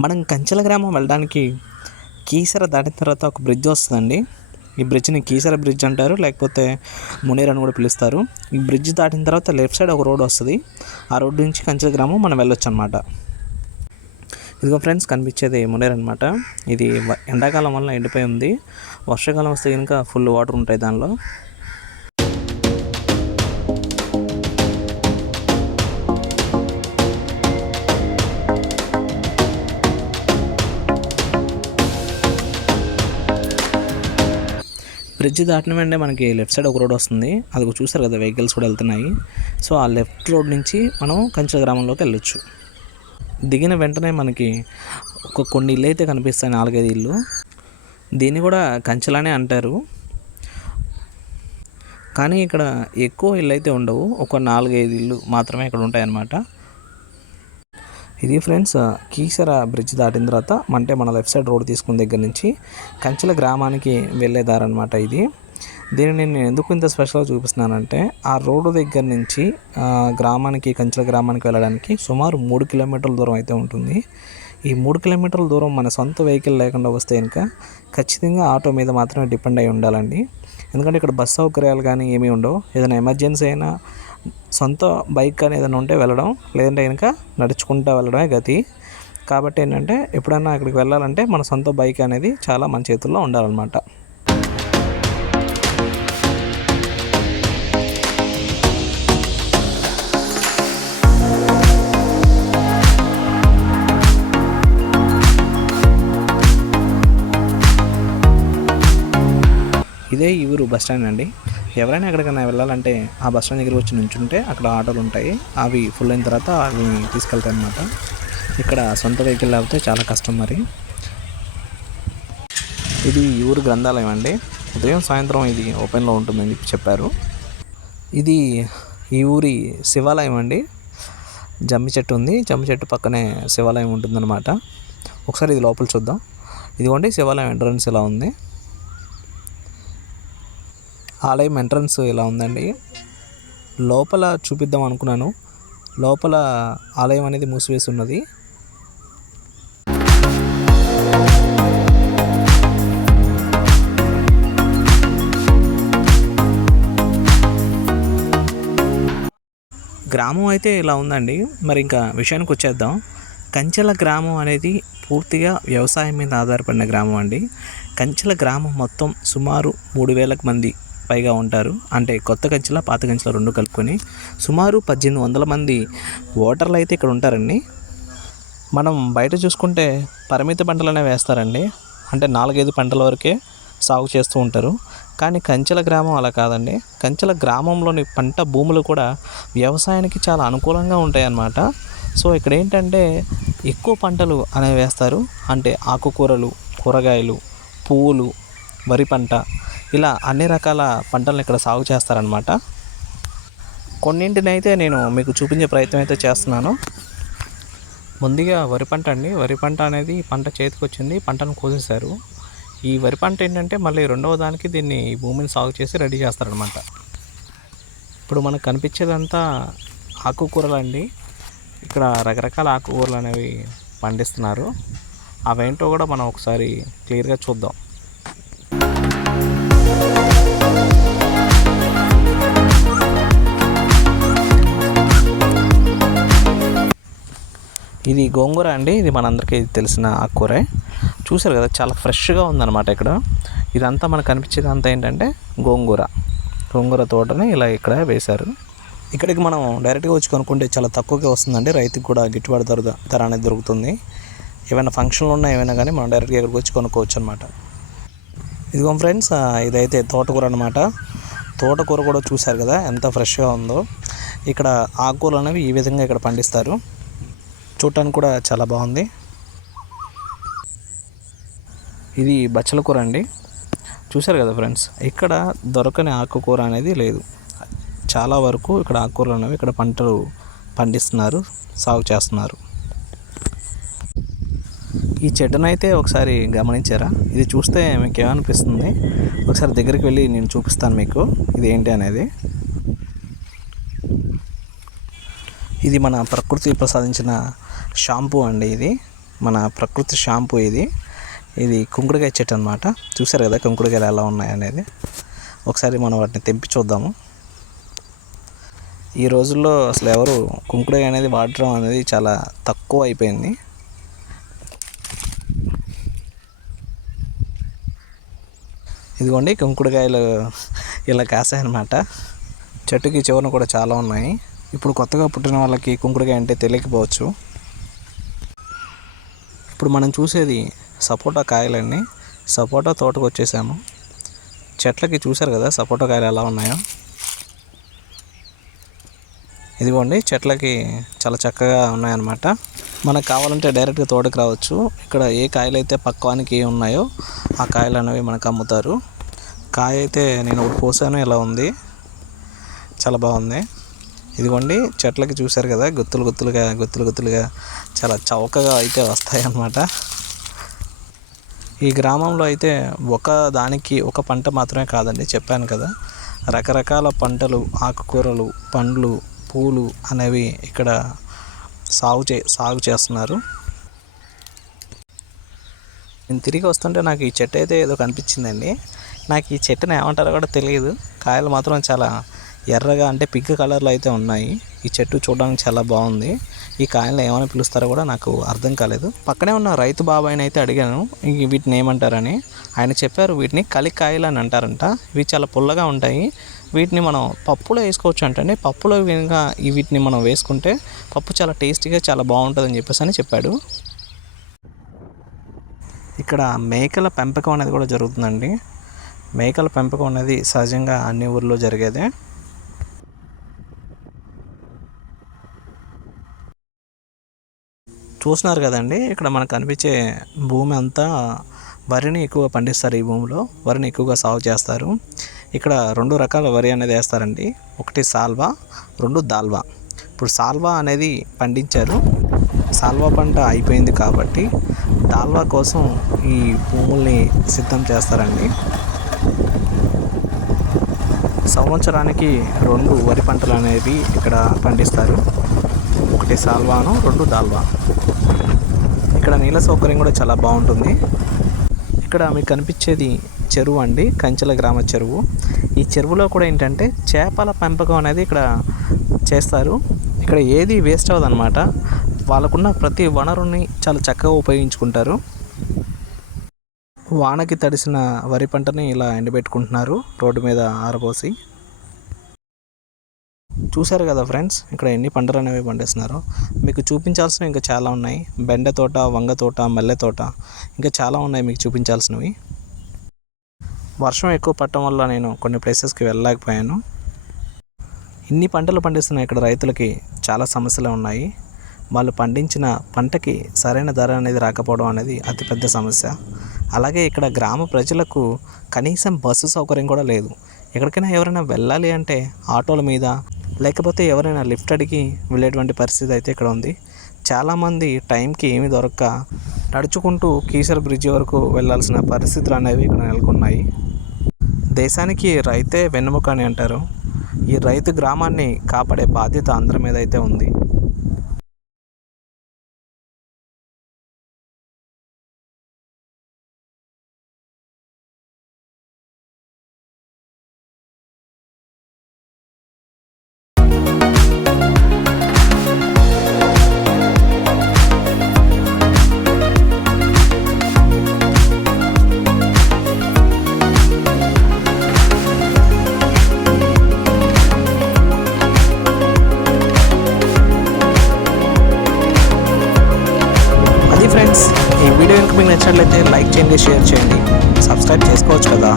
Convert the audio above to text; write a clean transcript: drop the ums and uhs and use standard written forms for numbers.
మనం కంచెల గ్రామం వెళ్ళడానికి కీసర దాటిన తర్వాత ఒక బ్రిడ్జ్ వస్తుందండి. ఈ బ్రిడ్జ్ని కీసర బ్రిడ్జ్ అంటారు, లేకపోతే మునేర్ అని కూడా పిలుస్తారు. ఈ బ్రిడ్జ్ దాటిన తర్వాత లెఫ్ట్ సైడ్ ఒక రోడ్ వస్తుంది. ఆ రోడ్డు నుంచి కంచెల గ్రామం మనం వెళ్ళొచ్చు అనమాట. ఇదిగో ఫ్రెండ్స్, కనిపించేది మునేర్ అనమాట. ఇది ఎండాకాలం వల్ల ఎండిపోయి ఉంది. వర్షాకాలం వస్తే కనుక ఫుల్ వాటర్ ఉంటాయి దానిలో. బ్రిడ్జ్ దాటిన వెంటనే మనకి లెఫ్ట్ సైడ్ ఒక రోడ్ వస్తుంది. అది చూస్తారు కదా, వెహికల్స్ కూడా వెళ్తున్నాయి. సో ఆ లెఫ్ట్ రోడ్ నుంచి మనం కంచెల గ్రామంలోకి వెళ్ళొచ్చు. దిగిన వెంటనే మనకి కొన్ని ఇల్లు అయితే కనిపిస్తాయి, 4-5 ఇల్లు. దీన్ని కూడా కంచెలనే అంటారు, కానీ ఇక్కడ ఎక్కువ ఇల్లు అయితే ఉండవు. ఒక 4-5 ఇల్లు మాత్రమే ఇక్కడ ఉంటాయి అన్నమాట. ఇది ఫ్రెండ్స్, కీసర బ్రిడ్జ్ దాటిన తర్వాత అంటే మన లెఫ్ట్ సైడ్ రోడ్ తీసుకున్న దగ్గర నుంచి కంచెల గ్రామానికి వెళ్ళే దారి అనమాట ఇది. దీన్ని నేను ఎందుకు ఇంత స్పెషల్గా చూపిస్తున్నానంటే, ఆ రోడ్డు దగ్గర నుంచి కంచెల గ్రామానికి వెళ్ళడానికి సుమారు 3 కిలోమీటర్ల దూరం అయితే ఉంటుంది. ఈ 3 కిలోమీటర్ల దూరం మన సొంత వెహికల్ లేకుండా వస్తే కనుక ఖచ్చితంగా ఆటో మీద మాత్రమే డిపెండ్ అయి ఉండాలండి. ఎందుకంటే ఇక్కడ బస్ సౌకర్యాలు కానీ ఏమీ ఉండవు. ఏదైనా ఎమర్జెన్సీ అయినా సొంత బైక్ కానీ ఏదైనా ఉంటే వెళ్ళడం, లేదంటే కనుక నడుచుకుంటూ వెళ్ళడమే గతి. కాబట్టి ఏంటంటే, ఎప్పుడైనా ఇక్కడికి వెళ్ళాలంటే మన సొంత బైక్ అనేది చాలా మన చేతుల్లో ఉండాలన్నమాట. ఇదే ఈ ఊరు బస్ స్టాండ్ అండి. ఎవరైనా ఎక్కడికైనా వెళ్ళాలంటే ఆ బస్ స్టాండ్ దగ్గర వచ్చి నుంచుంటే అక్కడ ఆటోలు ఉంటాయి. అవి ఫుల్ అయిన తర్వాత అవి తీసుకెళ్తాయి అన్నమాట. ఇక్కడ సొంత వెహికల్ లేకపోతే చాలా కష్టం మరి. ఇది ఈ ఊరు గ్రంథాలయం అండి. ఉదయం సాయంత్రం ఇది ఓపెన్లో ఉంటుందని చెప్పారు. ఇది ఈ ఊరి శివాలయం అండి. జమ్మి చెట్టు ఉంది, జమ్మి చెట్టు పక్కనే శివాలయం ఉంటుందన్నమాట. ఒకసారి ఇది లోపల చూద్దాం. ఇదిగోండి శివాలయం ఎంట్రన్స్ ఇలా ఉంది. ఆలయం ఎంట్రన్స్ ఇలా ఉందండి. లోపల చూపిద్దాం అనుకున్నాను. లోపల ఆలయం అనేది మూసివేసి ఉన్నది. గ్రామం అయితే ఇలా ఉందండి. మరి ఇంకా విషయానికి వచ్చేద్దాం. కంచెల గ్రామం అనేది పూర్తిగా వ్యవసాయం మీద ఆధారపడిన గ్రామం అండి. కంచెల గ్రామం మొత్తం సుమారు 3,000 మంది పైగా ఉంటారు. అంటే కొత్త కంచెల పాత కంచెల 2 కలుపుకొని సుమారు 1,800 మంది ఓటర్లు అయితే ఇక్కడ ఉంటారండి. మనం బయట చూసుకుంటే పరిమిత పంటలనే వేస్తారండి. అంటే 4-5 పంటల వరకే సాగు చేస్తూ ఉంటారు. కానీ కంచెల గ్రామం అలా కాదండి. కంచెల గ్రామంలోని పంట భూములు కూడా వ్యవసాయానికి చాలా అనుకూలంగా ఉంటాయి అన్నమాట. సో ఇక్కడ ఏంటంటే ఎక్కువ పంటలు అనేవి వేస్తారు. అంటే ఆకుకూరలు, కూరగాయలు, పువ్వులు, వరి పంట, ఇలా అన్ని రకాల పంటలను ఇక్కడ సాగు చేస్తారనమాట. కొన్నింటిని అయితే నేను మీకు చూపించే ప్రయత్నం అయితే చేస్తున్నాను. ముందుగా వరి పంట అండి. వరి పంట అనేది పంట చేతికి వచ్చింది, పంటను కోసేశారు. ఈ వరి పంట ఏంటంటే మళ్ళీ రెండవ దానికి దీన్ని ఈ భూమిని సాగు చేసి రెడీ చేస్తారనమాట. ఇప్పుడు మనకు కనిపించేదంతా ఆకుకూరలు అండి. ఇక్కడ రకరకాల ఆకుకూరలు అనేవి పండిస్తున్నారు. అవేంటో కూడా మనం ఒకసారి క్లియర్గా చూద్దాం. ఇది గోంగూర అండి. ఇది మనందరికీ తెలిసిన ఆకుకూరే. చూసారు కదా, చాలా ఫ్రెష్గా ఉందన్నమాట. ఇక్కడ ఇదంతా మనకు కనిపించేది అంతా ఏంటంటే గోంగూర తోటని ఇలా ఇక్కడ వేశారు. ఇక్కడికి మనం డైరెక్ట్గా వచ్చి కొనుక్కుంటే చాలా తక్కువగా వస్తుందండి. రైతుకు కూడా గిట్టుబాటు ధర అనేది దొరుకుతుంది. ఏమైనా ఫంక్షన్లు ఉన్నా ఏమైనా కానీ మనం డైరెక్ట్గా ఇక్కడికి వచ్చి కొనుక్కోవచ్చు అనమాట. ఇదిగో ఫ్రెండ్స్, ఇదైతే తోటకూర అనమాట. తోటకూర కూడా చూశారు కదా ఎంత ఫ్రెష్గా ఉందో. ఇక్కడ ఆకుకూరలు అనేవి ఈ విధంగా ఇక్కడ పండిస్తారు. చూడటానికి కూడా చాలా బాగుంది. ఇది బచ్చల కూర అండి. చూశారు కదా ఫ్రెండ్స్, ఇక్కడ దొరకని ఆకుకూర అనేది లేదు. చాలా వరకు ఇక్కడ ఆకుకూరలు అనేవి ఇక్కడ పంటలు పండిస్తున్నారు, సాగు చేస్తున్నారు. ఈ చెట్టును అయితే ఒకసారి గమనించారా? ఇది చూస్తే మీకు ఏమనిపిస్తుంది? ఒకసారి దగ్గరికి వెళ్ళి నేను చూపిస్తాను మీకు ఇది ఏంటి అనేది. ఇది మన ప్రకృతి ప్రసాదించిన షాంపూ అండి. ఇది మన ప్రకృతి షాంపూ ఇది కుంకుడుకాయ చెట్టు అనమాట. చూసారు కదా కుంకుడుకాయలు ఎలా ఉన్నాయి అనేది. ఒకసారి మనం వాటిని తెంపి చూద్దాము. ఈ రోజుల్లో అసలు ఎవరు కుంకుడుకాయ అనేది వాడటం అనేది చాలా తక్కువ అయిపోయింది. ఇదిగోండి కుంకుడుకాయలు ఇలా కాసాయన్నమాట. చెట్టుకి చివరన కూడా చాలా ఉన్నాయి. ఇప్పుడు కొత్తగా పుట్టిన వాళ్ళకి కుంకుడుకాయ అంటే తెలియకపోవచ్చు. ఇప్పుడు మనం చూసేది సపోటా కాయలండి. సపోటా తోటకు వచ్చేసాము. చెట్లకి చూసారు కదా సపోటా కాయలు ఎలా ఉన్నాయో. ఇదిగోండి చెట్లకి చాలా చక్కగా ఉన్నాయన్నమాట. మనకు కావాలంటే డైరెక్ట్గా తోటకు రావచ్చు. ఇక్కడ ఏ కాయలు అయితే పక్వానికి ఉన్నాయో ఆ కాయలు అనేవి మనకు అమ్ముతారు. కాయ అయితే నేను ఒకటి కోసాను, ఇలా ఉంది, చాలా బాగుంది. ఇదిగోండి చెట్లకి చూసారు కదా గుత్తులు గుత్తులుగా చాలా చౌకగా అయితే వస్తాయి అన్నమాట. ఈ గ్రామంలో అయితే ఒక దానికి ఒక పంట మాత్రమే కాదండి, చెప్పాను కదా, రకరకాల పంటలు, ఆకుకూరలు, పండ్లు, పూలు అనేవి ఇక్కడ సాగు చేస్తున్నారు. నేను తిరిగి వస్తుంటే నాకు ఈ చెట్టు అయితే ఏదో కనిపించిందండి. నాకు ఈ చెట్టుని ఏమంటారో కూడా తెలియదు. కాయలు మాత్రం చాలా ఎర్రగా అంటే పింక్ కలర్లో అయితే ఉన్నాయి. ఈ చెట్టు చూడడానికి చాలా బాగుంది. ఈ కాయలను ఏమైనా పిలుస్తారో కూడా నాకు అర్థం కాలేదు. పక్కనే ఉన్న రైతు బాబాయిని అయితే అడిగాను వీటిని ఏమంటారని. ఆయన చెప్పారు వీటిని కలికాయలు అని అంటారంట. ఇవి చాలా పుల్లగా ఉంటాయి. వీటిని మనం పప్పులో వేసుకోవచ్చు అంటండి. పప్పులో విధంగా వీటిని మనం వేసుకుంటే పప్పు చాలా టేస్టీగా చాలా బాగుంటుందని చెప్పేసి అని చెప్పాడు. ఇక్కడ మేకల పెంపకం అనేది కూడా జరుగుతుందండి. మేకల పెంపకం అనేది సహజంగా అన్ని ఊర్లో జరిగేదే. చూస్తున్నారు కదండి, ఇక్కడ మనకు కనిపించే భూమి అంతా వరిని ఎక్కువ పండిస్తారు. ఈ భూమిలో వరిని ఎక్కువగా సాగు చేస్తారు. ఇక్కడ 2 రకాల వరి అనేది వేస్తారండి. ఒకటి సాల్వా, 2 దాల్వా. ఇప్పుడు సాల్వా అనేది పండించారు. సాల్వా పంట అయిపోయింది కాబట్టి దాల్వా కోసం ఈ భూముల్ని సిద్ధం చేస్తారండి. సంవత్సరానికి 2 వరి పంటలు అనేవి ఇక్కడ పండిస్తారు. ఒకటి సాల్వాను, 2 దాల్వా. ఇక్కడ నీళ్ళ సౌకర్యం కూడా చాలా బాగుంటుంది. ఇక్కడ మీకు కనిపించేది చెరువు అండి, కంచెల గ్రామ చెరువు. ఈ చెరువులో కూడా ఏంటంటే చేపల పెంపకం అనేది ఇక్కడ చేస్తారు. ఇక్కడ ఏది వేస్ట్ అవ్వదు అనమాట. వాళ్ళకున్న ప్రతి వనరుని చాలా చక్కగా ఉపయోగించుకుంటారు. వానకి తడిసిన వరి పంటని ఇలా ఎండబెట్టుకుంటున్నారు రోడ్డు మీద ఆరబోసి. చూశారు కదా ఫ్రెండ్స్, ఇక్కడ ఎన్ని పంటలు అనేవి పండిస్తున్నారో. మీకు చూపించాల్సినవి ఇంకా చాలా ఉన్నాయి. బెండ తోట, వంగ తోట, మల్లె తోట, ఇంకా చాలా ఉన్నాయి మీకు చూపించాల్సినవి. వర్షం ఎక్కువ పడటం వల్ల నేను కొన్ని ప్లేసెస్కి వెళ్ళలేకపోయాను. ఇన్ని పంటలు పండిస్తున్న ఇక్కడ రైతులకి చాలా సమస్యలు ఉన్నాయి. వాళ్ళు పండించిన పంటకి సరైన ధర అనేది రాకపోవడం అనేది అతిపెద్ద సమస్య. అలాగే ఇక్కడ గ్రామ ప్రజలకు కనీసం బస్సు సౌకర్యం కూడా లేదు. ఎక్కడికైనా ఎవరైనా వెళ్ళాలి అంటే ఆటోల మీద, లేకపోతే ఎవరైనా లిఫ్ట్ అడిగి వెళ్ళేటువంటి పరిస్థితి అయితే ఇక్కడ ఉంది. చాలామంది టైంకి ఏమి దొరక్క నడుచుకుంటూ కీసర బ్రిడ్జి వరకు వెళ్ళాల్సిన పరిస్థితులు అనేవి ఇక్కడ నెలకొన్నాయి. దేశానికి రైతే వెన్నెముక అని అంటారు. ఈ రైతు గ్రామాన్ని కాపాడే బాధ్యత అందరి మీద అయితే ఉంది. ఫ్రెండ్స్, ఈ వీడియో కనుక మీకు నచ్చినట్లయితే లైక్ చేయండి, షేర్ చేయండి, సబ్స్క్రైబ్ చేసుకోవచ్చు కదా.